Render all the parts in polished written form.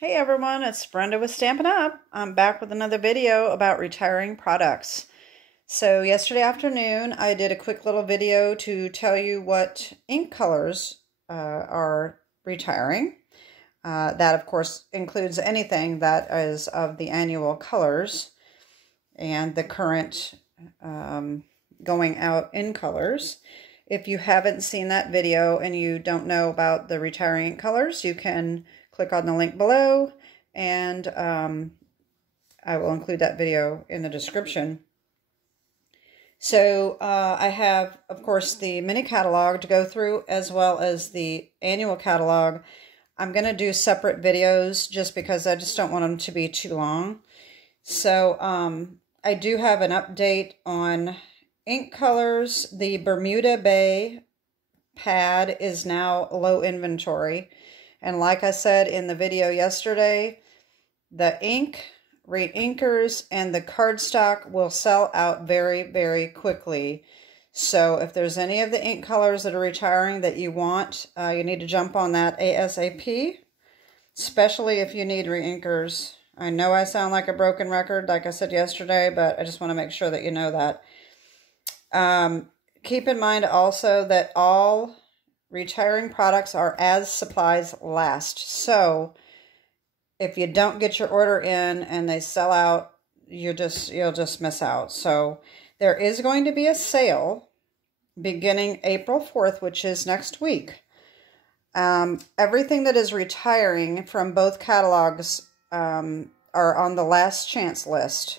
Hey everyone, it's Brenda with Stampin' Up! I'm back with another video about retiring products. So yesterday afternoon I did a quick little video to tell you what ink colors are retiring. That of course includes anything that is of the annual colors and the current going out in colors. If you haven't seen that video and you don't know about the retiring ink colors, you can click on the link below, and I will include that video in the description. So I have, of course, the mini catalog to go through as well as the annual catalog. I'm going to do separate videos just because I just don't want them to be too long. So I do have an update on ink colors. The Bermuda Bay pad is now low inventory. And like I said in the video yesterday, the ink, re-inkers, and the cardstock will sell out very, very quickly. So if there's any of the ink colors that are retiring that you want, you need to jump on that ASAP, especially if you need re-inkers. I know I sound like a broken record, like I said yesterday, but I just want to make sure that you know that. Keep in mind also that all retiring products are as supplies last. So if you don't get your order in and they sell out, you'll just miss out. So there is going to be a sale beginning April 4th, which is next week. Everything that is retiring from both catalogs are on the last chance list.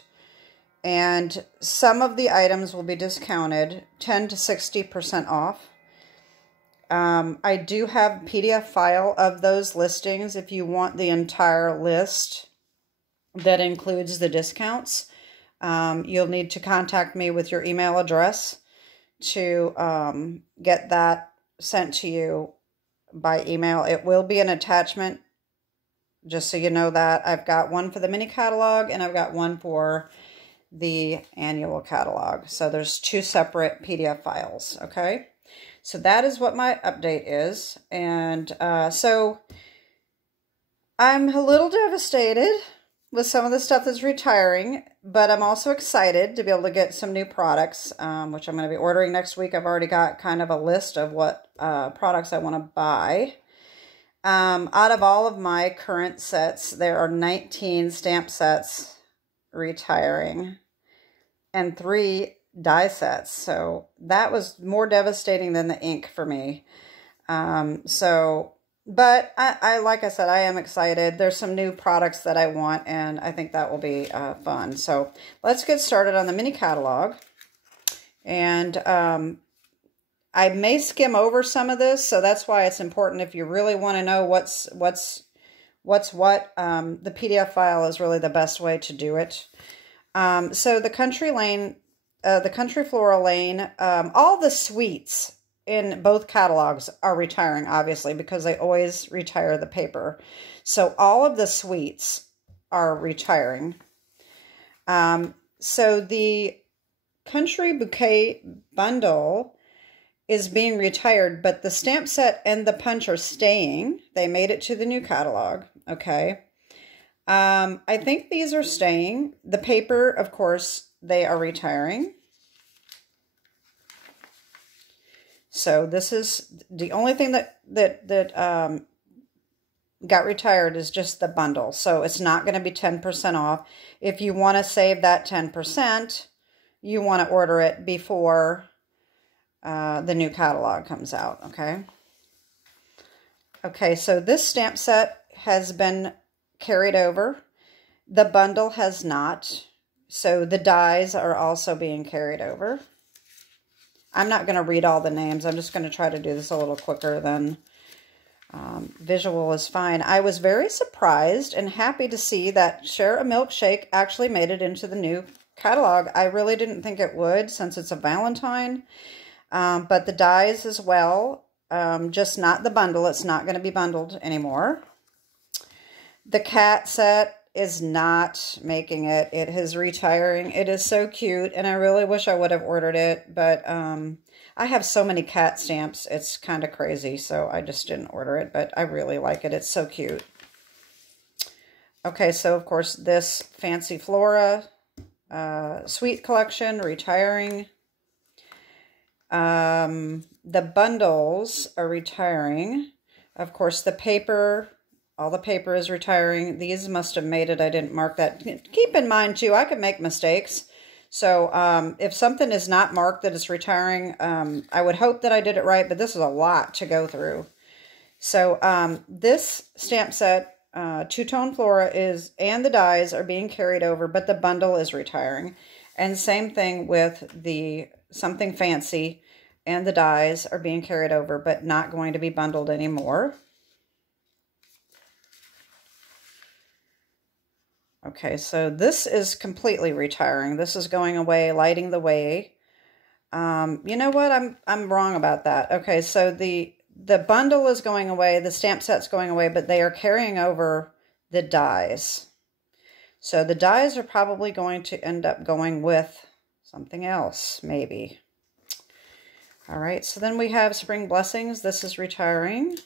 And some of the items will be discounted 10 to 60% off. I do have a PDF file of those listings if you want the entire list that includes the discounts. You'll need to contact me with your email address to get that sent to you by email. It will be an attachment, just so you know that. I've got one for the mini catalog and I've got one for the annual catalog. So there's two separate PDF files, okay? So that is what my update is. And so I'm a little devastated with some of the stuff that's retiring, but I'm also excited to be able to get some new products, which I'm going to be ordering next week. I've already got kind of a list of what products I want to buy. Out of all of my current sets, there are 19 stamp sets retiring and 3 die sets. So that was more devastating than the ink for me. But I like I said, I am excited. There's some new products that I want, and I think that will be fun. So let's get started on the mini catalog. And I may skim over some of this, so that's why it's important if you really want to know what's what. The PDF file is really the best way to do it. So the Country Floral Lane, all the suites in both catalogs are retiring, obviously, because they always retire the paper. So all of the suites are retiring. So the Country Bouquet bundle is being retired, but the stamp set and the punch are staying. They made it to the new catalog, okay? I think these are staying. The paper, of course, they are retiring. So this is the only thing that got retired is just the bundle. So it's not going to be 10% off. If you want to save that 10%, you want to order it before the new catalog comes out, okay? Okay, so this stamp set has been carried over. The bundle has not. So the dies are also being carried over. I'm not going to read all the names. I'm just going to try to do this a little quicker than visual is fine. I was very surprised and happy to see that Share a Milkshake actually made it into the new catalog. I really didn't think it would since it's a Valentine. But the dies as well, just not the bundle. It's not going to be bundled anymore. The cat set is not making it. It is retiring. It is so cute, and I really wish I would have ordered it, but I have so many cat stamps. It's kind of crazy, so I just didn't order it, but I really like it. It's so cute. Okay, so of course this Fancy Flora Sweet Collection, retiring. The bundles are retiring. Of course, the paper, all the paper is retiring. These must have made it. I didn't mark that. Keep in mind, too, I can make mistakes. So if something is not marked that it's retiring, I would hope that I did it right, but this is a lot to go through. So this stamp set, Two-Tone Flora, and the dies are being carried over, but the bundle is retiring. And same thing with the Something Fancy, and the dies are being carried over, but not going to be bundled anymore. Okay, so this is completely retiring. This is going away, lighting the way. You know what? I'm wrong about that. Okay, so the bundle is going away, the stamp set's going away, but they are carrying over the dies. So the dies are probably going to end up going with something else, maybe. All right, so then we have Spring Blessings. This is retiring.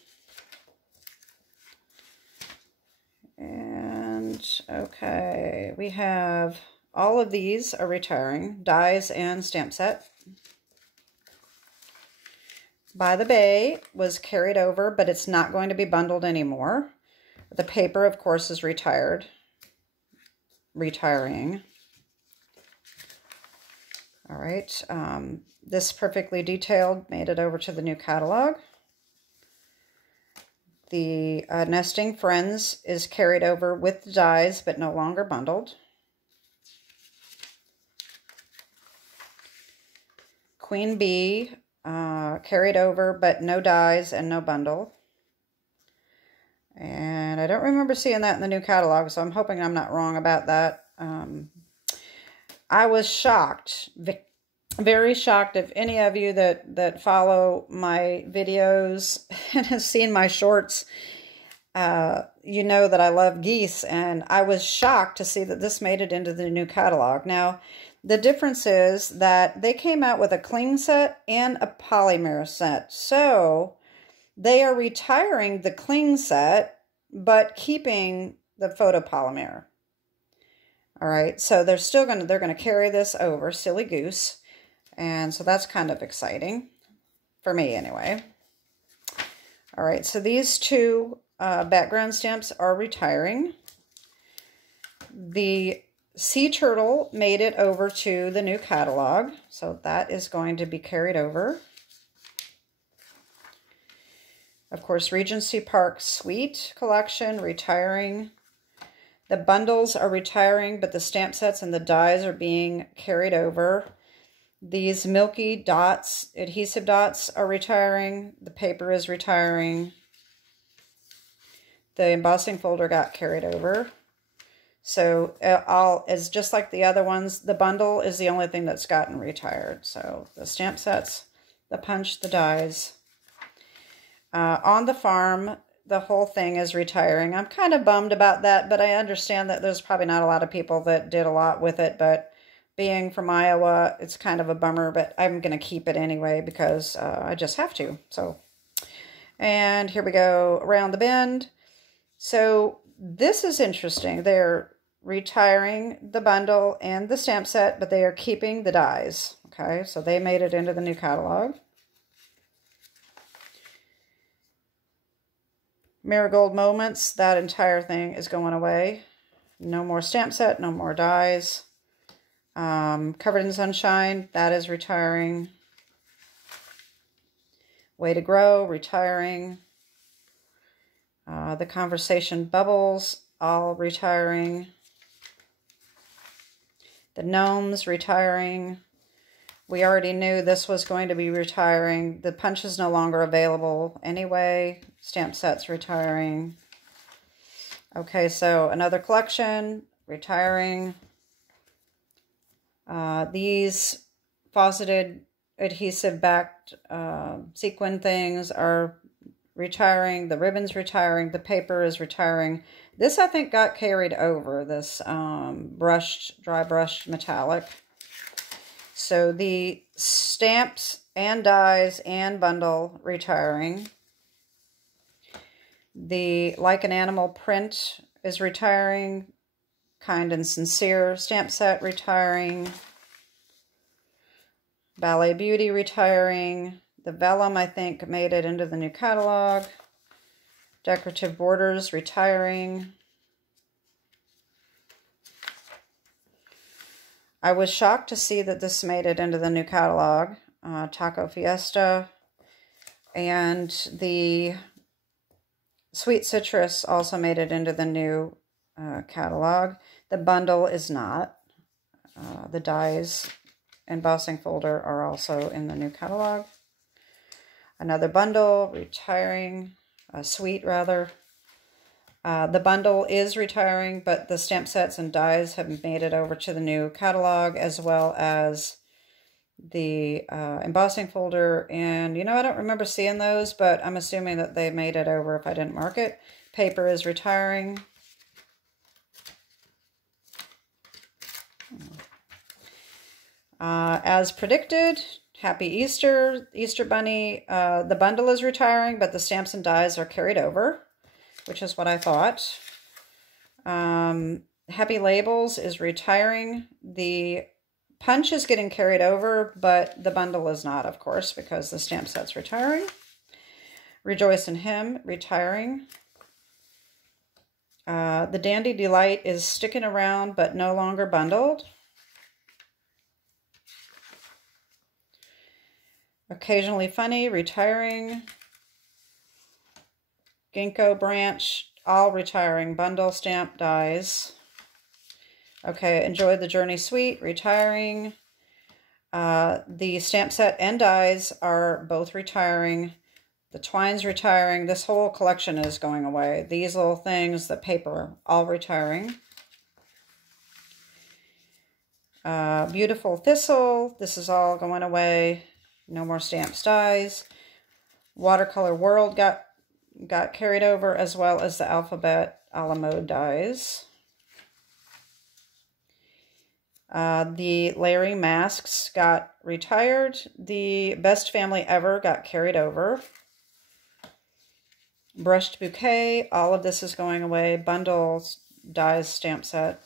And, okay, we have all of these are retiring, dies and stamp set. By the Bay was carried over, but it's not going to be bundled anymore. The paper, of course, is retiring. All right, this Perfectly Detailed made it over to the new catalog. The Nesting Friends is carried over with the dies, but no longer bundled. Queen Bee, carried over, but no dies and no bundle. And I don't remember seeing that in the new catalog, so I'm hoping I'm not wrong about that. I was shocked, very shocked. If any of you that follow my videos and have seen my shorts, you know that I love geese, and I was shocked to see that this made it into the new catalog. Now, the difference is that they came out with a cling set and a polymer set. So they are retiring the cling set, but keeping the photopolymer. All right, so they're going to carry this over, Silly Goose. And so that's kind of exciting, for me anyway. All right, so these two background stamps are retiring. The Sea Turtle made it over to the new catalog, so that is going to be carried over. Of course, Regency Park Sweet Collection, retiring. The bundles are retiring, but the stamp sets and the dies are being carried over. These Milky Dots, adhesive dots, are retiring. The paper is retiring. The embossing folder got carried over. So it's just like the other ones. The bundle is the only thing that's gotten retired. So the stamp sets, the punch, the dies. On the Farm, the whole thing is retiring. I'm kind of bummed about that, but I understand that there's probably not a lot of people that did a lot with it, but being from Iowa, it's kind of a bummer, but I'm going to keep it anyway because I just have to. So, and here we go, Around the Bend. So this is interesting. They're retiring the bundle and the stamp set, but they are keeping the dies. Okay, so they made it into the new catalog. Marigold Moments, that entire thing is going away. No more stamp set, no more dies. Covered in Sunshine, that is retiring. Way to Grow, retiring. The Conversation Bubbles, all retiring. The Gnomes, retiring. We already knew this was going to be retiring. The punch is no longer available anyway. Stamp set's retiring. Okay, so another collection, retiring. These faceted adhesive backed sequin things are retiring. The ribbon's retiring. The paper is retiring. This, I think, got carried over, this dry brushed metallic. So the stamps and dies and bundle retiring. The Like an Animal print is retiring. Kind and Sincere stamp set retiring. Ballet Beauty retiring. The Vellum, I think, made it into the new catalog. Decorative Borders retiring. I was shocked to see that this made it into the new catalog. Taco Fiesta. And the Sweet Citrus also made it into the new catalog. The bundle is not. The dies embossing folder are also in the new catalog. Another bundle retiring. Sweet, rather. The bundle is retiring, but the stamp sets and dies have made it over to the new catalog, as well as the embossing folder. And, I don't remember seeing those, but I'm assuming that they made it over if I didn't mark it. Paper is retiring. As predicted, Happy Easter, Easter Bunny. The bundle is retiring, but the stamps and dies are carried over, which is what I thought. Happy Labels is retiring. The punch is getting carried over, but the bundle is not, of course, because the stamp set's retiring. Rejoice in Him, retiring. The Dandy Delight is sticking around, but no longer bundled. Occasionally Funny, retiring. Ginkgo Branch, all retiring. Bundle, stamp, dies. Okay, Enjoy the Journey Sweet, retiring. The stamp set and dies are both retiring. The twine's retiring. This whole collection is going away. These little things, the paper, all retiring. Beautiful Thistle, this is all going away. No more stamps, dies. Watercolor World got carried over, as well as the Alphabet a la Mode dies. The Larry Masks got retired. The Best Family Ever got carried over. Brushed Bouquet, all of this is going away. Bundles, dies, stamp set.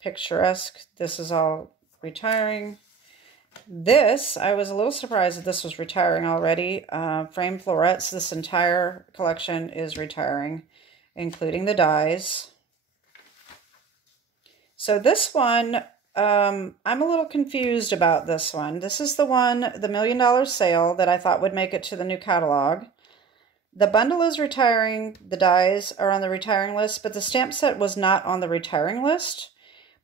Picturesque, this is all retiring. This, I was a little surprised that this was retiring already. Frame Florets, this entire collection is retiring, including the dies. So this one, I'm a little confused about this one. This is the one, the $1 Million Sale, that I thought would make it to the new catalog. The bundle is retiring, the dies are on the retiring list, but the stamp set was not on the retiring list.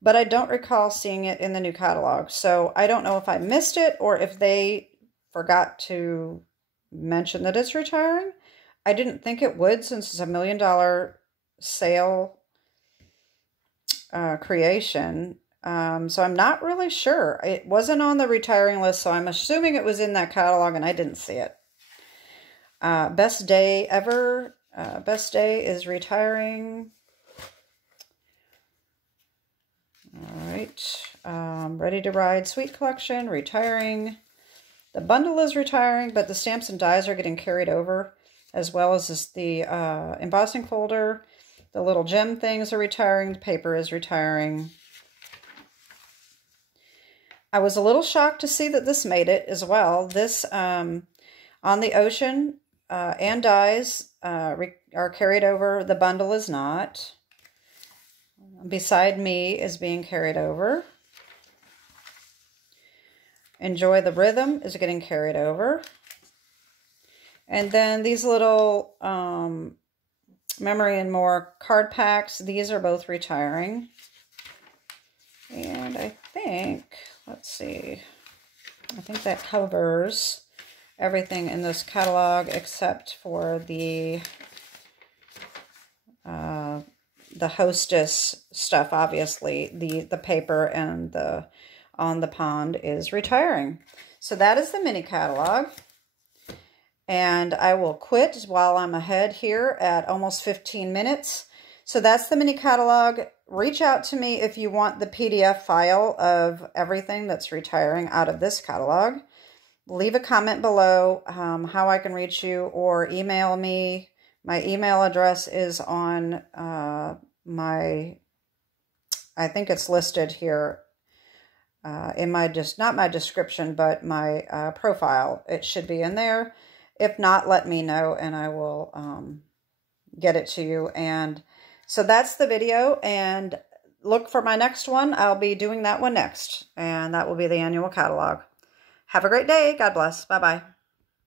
But I don't recall seeing it in the new catalog. So I don't know if I missed it or if they forgot to mention that it's retiring. I didn't think it would, since it's a $1 Million Sale creation. So I'm not really sure. It wasn't on the retiring list, so I'm assuming it was in that catalog and I didn't see it. Best Day Ever. Best Day is retiring. All right, Ready to Ride Sweet Collection, retiring. The bundle is retiring, but the stamps and dies are getting carried over, as well as the embossing folder. The little gem things are retiring. The paper is retiring. I was a little shocked to see that this made it as well. This, On the Ocean and dies are carried over. The bundle is not. Beside Me is being carried over. Enjoy the Rhythm is getting carried over. And then these little Memory and More card packs, these are both retiring. And I think, let's see, I think that covers everything in this catalog except for the Hostess stuff. Obviously the paper and the On the Pond is retiring. So that is the mini catalog, and I will quit while I'm ahead here at almost 15 minutes. So that's the mini catalog. Reach out to me if you want the PDF file of everything that's retiring out of this catalog. Leave a comment below how I can reach you, or email me My email address is on my, I think it's listed here in my, not my description, but my profile. It should be in there. If not, let me know and I will get it to you. And so that's the video, and look for my next one. I'll be doing that one next, and that will be the annual catalog. Have a great day. God bless. Bye-bye.